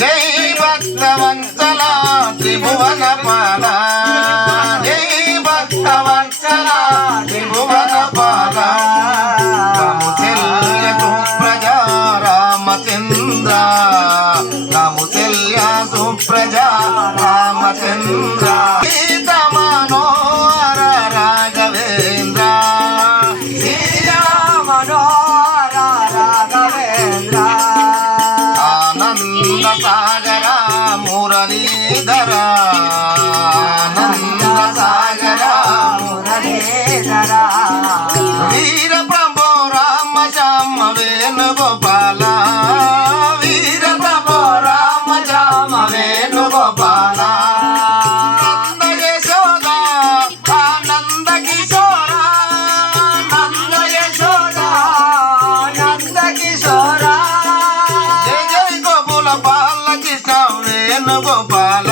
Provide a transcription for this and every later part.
జై భక్తవత్సల త్రిభువన పాల జై భక్తవత్సల త్రిభువన పాల కౌసల్య సుప్రజా రామచంద్ర కౌసల్య సుప్రజా రామచంద్ర మనోహర రాఘవేంద్ర మనోహర రాఘవేంద్ర ఆనంద సాగర మురళీధర ఆనంద సాగర మురళీధర వీర ప్రభు రామ శ్యామ వేణుగోపాల వీర ప్రభు రామ శ్యామ వేణుగోపాల నంద యశోద ఆనంద కిశోర నంద యశోద నంద కిశోర జయ జయ గోకుల బాల కృష్ణ వేణుగోపాల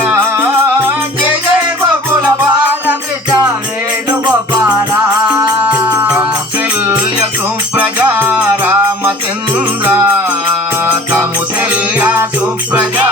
జయ జయ గోకుల బాల కృష్ణ వేణుగోపాల కౌసల్య సుప్రజా రామచంద్ర కౌసల్య సుప్రజా